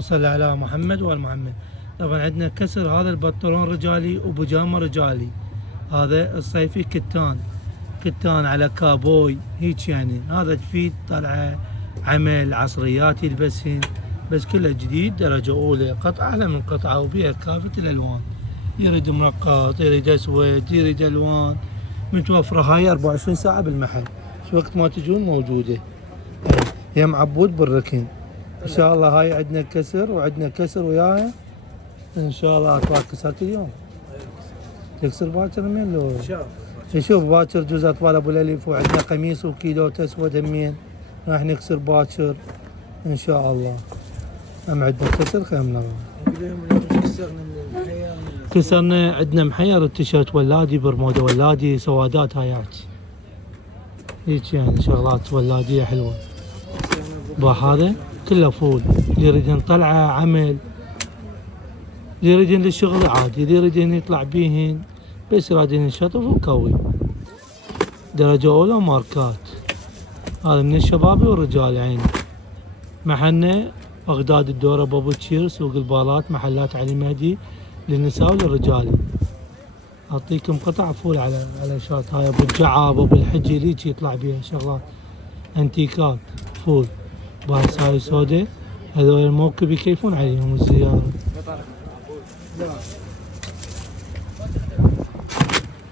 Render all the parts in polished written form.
صل على محمد وآل محمد. طبعا عندنا كسر هذا البنطلون رجالي وبيجامه رجالي. هذا الصيفي كتان على كابوي هيك يعني. هذا تفيد طلعه عمل عصريات يلبسهن بس كله جديد درجة أولى. قطعة أحلى من قطعة وبيها كافة الألوان. يريد منقط يريد أسود يريد ألوان متوفرة. هاي 24 ساعة بالمحل. وقت ما تجون موجودة. يم عبود بالركن ان شاء الله. هاي عندنا كسر وعندنا كسر وياها ان شاء الله. اطفال كسرت اليوم تكسر باكر همين لو شوف باكر جوز اطفال ابو الالف. وعندنا قميص وكيلو اسود همين راح نكسر باكر ان شاء الله. هم عندنا كسر خيمنا كسرنا. عندنا محير التيشيرت ولادي برموده ولادي سوادات هايات هيك يعني شغلات ولاديه حلوه. هذا كله فول. اللي يريدن طلعه عمل اللي يريدن للشغل عادي اللي يريدن يطلع بيهن بس يريدن يشطف وكوي. درجة أولى ماركات. هذا من الشباب والرجال عيني. محلنا بغداد الدورة بابو تشير سوق البالات محلات علي مهدي للنساء وللرجال. أعطيكم قطع فول على شات. هاي أبو الجعاب أبو الحجي ليش يطلع بيها شغلات أنتيكات فول. باص هاي سوداء هذول الموكب يكيفون عليهم الزيارة.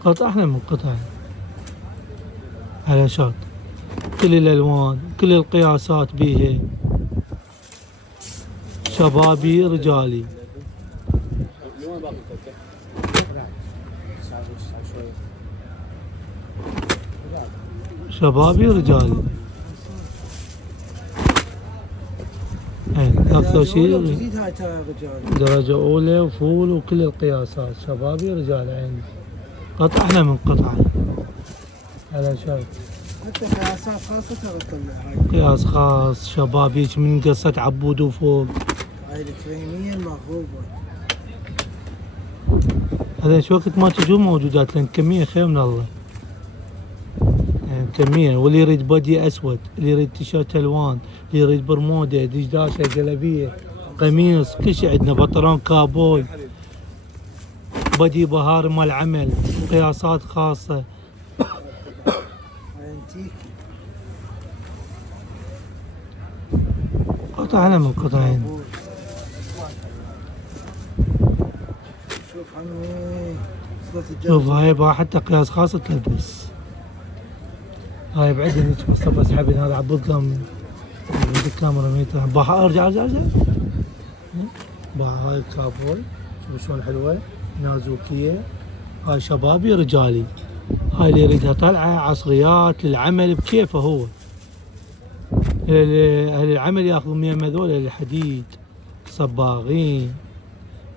قطع أحلى من قطع على شات. كل الألوان كل القياسات بيها. شبابي رجالي. شبابي رجالي. اكثر شيء درجة أولى وفول وكل القياسات. شبابي رجال عيني. قطع أحلى من قطعة على شرط. حتى قياسات خاصة ترى تطلع. قياس خاص شبابي من قصة عبود وفوق. هاي الكريمية المغروبة. هذا شو وقت ما تجون موجودات لأن كمية خير من الله. يعني كمية. واللي يريد بدي أسود اللي يريد تيشيرت ألوان اللي يريد برمودة دشداشة جلابية قميص كل شيء عندنا. بطرون كابوي بدي بهار مال عمل قياسات خاصة. قطع أحلى من قطعين. شوف عمي شوف هاي بها حتى قياس خاص تلبس. هاي بعدين هيك مصطفى اسحبين. هذا عبود لهم عند الكاميرا ميتها. بها ارجع بها هاي كابوي شوف شلون حلوة نازوكية. هاي شبابي رجالي. هاي اللي يريدها طلعة عصريات للعمل بكيفه هو. أهل العمل ياخذون من هذول الحديد صباغين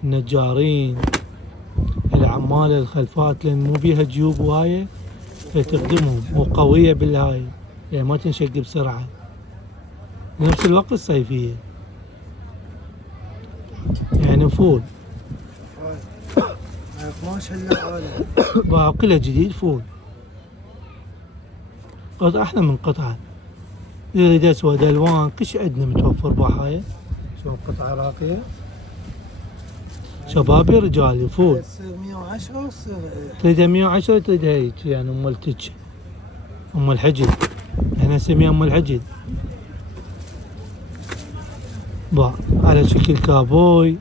النجارين العمالة الخلفات لأن مو بيها جيوب وهاي فتخدمهم وقوية بالهاي يعني ما تنشق بسرعة. نفس الوقت الصيفية يعني فول. ما شاء الله كله جديد فول. قطعة أحلى من قطعة. يريد أسود ألوان كل شيء عندنا متوفر بهاي. شوف قطعة راقية شبابي رجالي فول. تصير 110 تصير تريدها 110 تريدها هيك يعني أم التج أم الحجل. احنا نسميها أم الحجل. على شكل كابوي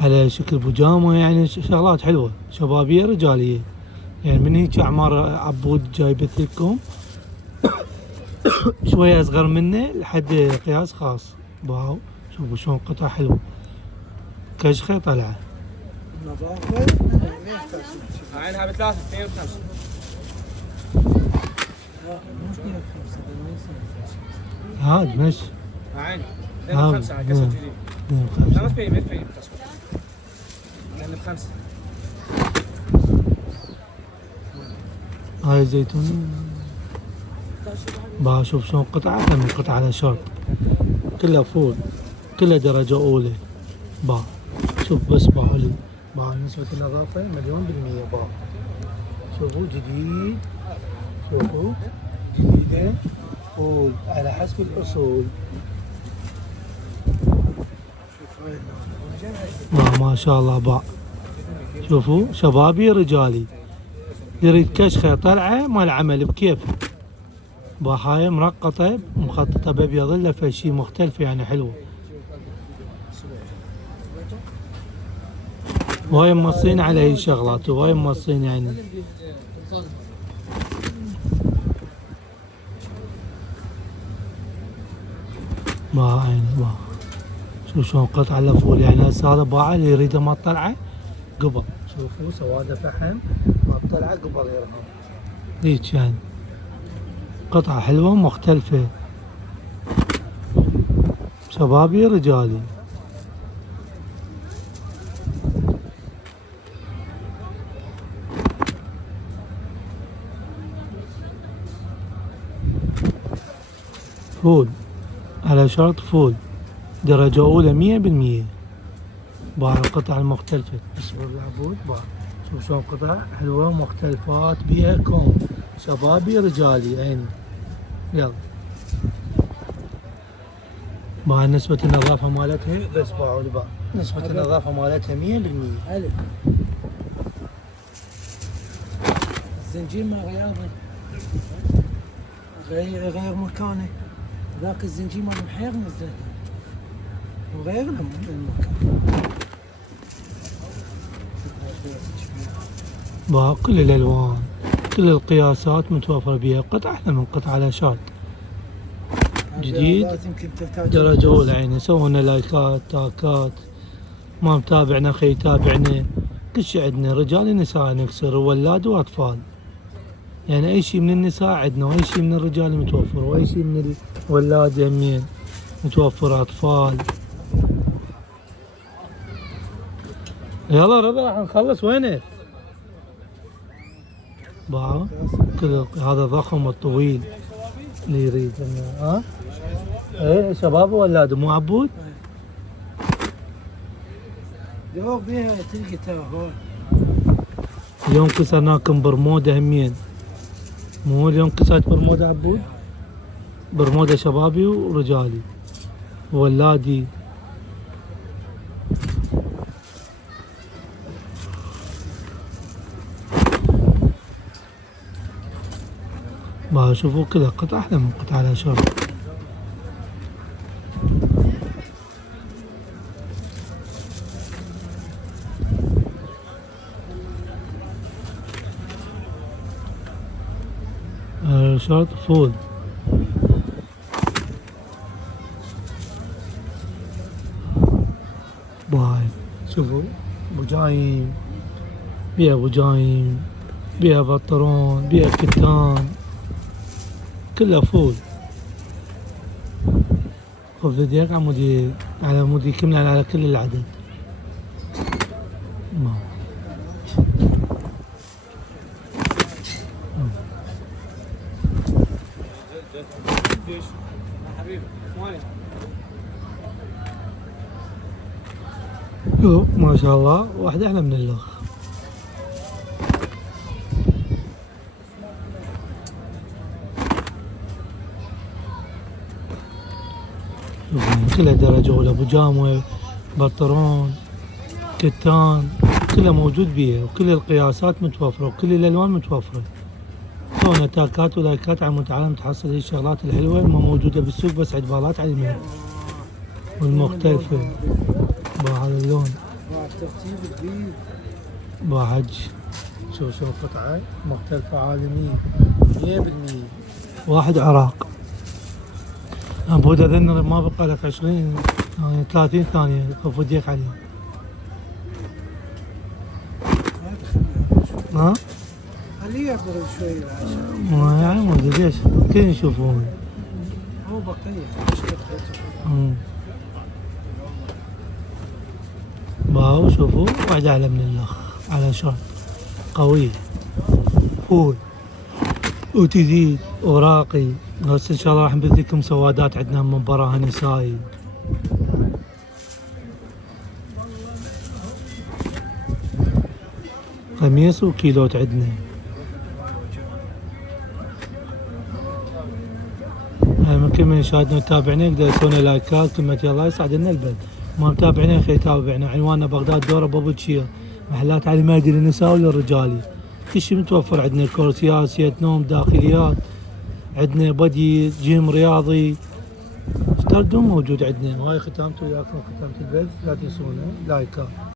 على شكل بيجامه يعني شغلات حلوة شبابية رجالية يعني. من هيك أعمار عبود جايبت لكم شوية أصغر منه لحد قياس خاص. باو شوفوا شلون قطع حلوة كشخة طلعة. نظافة عينها بثلاثة 2 و5. هاد ماشي. عين 2 و5 على كسر جديد. لا ما تبين لأن ب5. هاي زيتون. شوف شلون قطعة أحلى من قطعة على شرط. كلها فول كلها درجة أولى. شوف بس حلو. نسبة النظافة 100%. شوفوا جديد. شوفوا جديدة فول على حسب الأصول. هاي النوع. ما شاء الله باع. شوفوا شبابي رجالي، يريد كشخه طلعه مال عمل بكيفه. باحاية مرقطة مخططة بأبيض إلا فشي مختلف يعني حلوة. وهاي مصين على هي الشغلات وهاي مصين يعني. ما عيني ما شوف شلون قطعة لفول يعني. هسه هذا باعه اللي يريده ما طلعه قبل. شوفوا سواده فحم ما طلعه قبل يرهم هيك يعني. قطعة حلوة مختلفة. شبابي رجالي. فول على شرط فول درجة أولى 100%. باع القطع المختلفة. اصبر العبود باع. شوف شلون قطع حلوة مختلفات بيها كوم. شبابي رجالي عيني. يلا مع نسبة النظافة مالتها بس باعوا لي باع. نسبة النظافة مالتها 100%. حلو. الزنجير ما غياضه، غير مكانه. ذاك الزنجير مال محير نزله وغير المكان. باع كل الألوان كل القياسات متوفرة بيها. قطع أحلى من قطع على شرط. جديد درجة أولى عيني. سوونا لايكات تاكات. ما متابعنا أخي يتابعنا. كل شي عندنا رجال نساء نكسر وولاد وأطفال. يعني أي شي من النساء عندنا وأي شي من الرجال متوفر وأي شي من الولاد يمين متوفر. أطفال. يلا رضا راح نخلص. وينك؟ باعوا كل هذا ضخم الطويل اللي يريد ها. ايه شباب وولاد مو عبود. دور بيها تلقى تاهو. اليوم كسرناكم برموده همين. مو اليوم كسرت برموده عبود. برموده شبابي ورجالي وولادي. ما شوفوا كذا قطع أحلى من قطع على شرط. شرط فول. باي شوفوا بجايم بيها بجايم بيها بطرون بيها كتان كلها فول. خذ يديك عمودي على عمودي كمل على كل العدد. ما ما شاء الله واحدة أحلى من الأخ. كلها درجة أولى. بجامة بطرون كتان كلها موجود بيها وكل القياسات متوفرة وكل الألوان متوفرة. سوينا تاكات ولايكات على متعلم تحصل هي الشغلات الحلوة ما موجودة بالسوق بس عند بالات علمية والمختلفة. باع هذا اللون ترتيب كبير. باع حج. شوف قطعة مختلفة عالمية 100%. واحد عراق. عبود هذن ما بقى لك 20 يعني 30 ثانية خف وديك عليه. ها؟ خليه يبرد شوي العشاء. ما يعني ما ادري ليش كل يشوفون. هو بقية مش كثرته. باو شوفوا واحد أعلى من الأخ على شرط قوي. فول وتزيد وراقي. بس إن شاء الله راح نبث لكم سوادات عندنا من براها نسائي. قميص وكيلوت عندنا. هاي من كل من يشاهدنا ويتابعنا يقدر يسوون لايكات كلمة يلا يسعد لنا البلد. ما متابعين يا اخي تابعنا. عنواننا بغداد دورة بابل شير، محلات علي مهدي للنساء وللرجالي. كل شيء متوفر عندنا، كرسيات، سيات نوم، داخليات، عندنا بدي، جيم رياضي، ايش تردون موجود عندنا. وهاي ختامته وياكم، ختامة الفيديو. لا تنسونا لايكات.